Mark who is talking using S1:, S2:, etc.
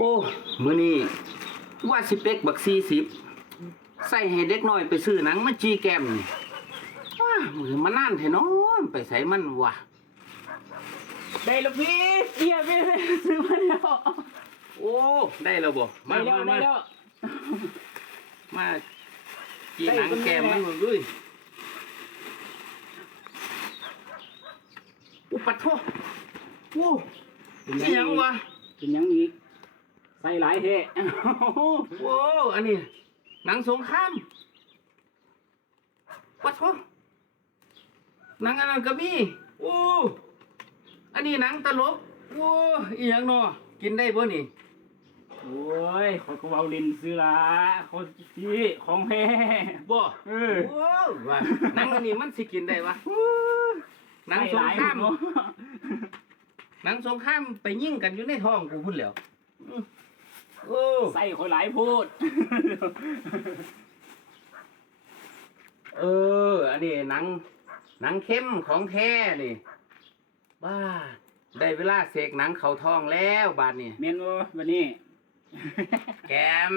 S1: อ้มื้อนี้ว่าสิเป็กบักสี่สิบใส่ให้เด็กน้อยไปซื้อหนังมาจีแกมนี่ว้ามือมันนานแท้เนาะไปใส่มันวะ
S2: ได้แล้วพี่เอียพี่ซื้อมาแล้ว
S1: โอ้ได้แล้วบ่มา
S2: ได้แล้ว
S1: มา
S2: ได้
S1: มา
S2: แล้ว
S1: มาจีหนังแกมมันบ่ด้วยอุปัทโทโอ้
S2: เป็น
S1: นี่ยังวะ
S2: เป็นยังอีก ใส่หลายเทะ
S1: โอ้อันนี้ หนังสงครามปัทโทหนังอันนั้นก็มีโอ้อันนี้หนังตลกโอ้อีหยังเนาะกินได้บ่นี่
S2: โอ้ยเขาก็เอาลินซื้อละเขาที่ของแพ้
S1: บ่
S2: เออ
S1: โอ้ว่าหนังอันนี้มันสิกินได้วะหนังสงคราม
S2: เนาะ
S1: หนังสงครามไปยิงกันอยู่ในท้องกูพุ่นแหล้วอื้อ โอ้
S2: ใส่คนหลายพูด
S1: เออ อันนี้หนัง หนังเข้มของแท้นี่ บ้า ได้เวลาเสกหนังเขาทองแล้วบาดนี่
S2: เมนบ่วันนี้
S1: แกม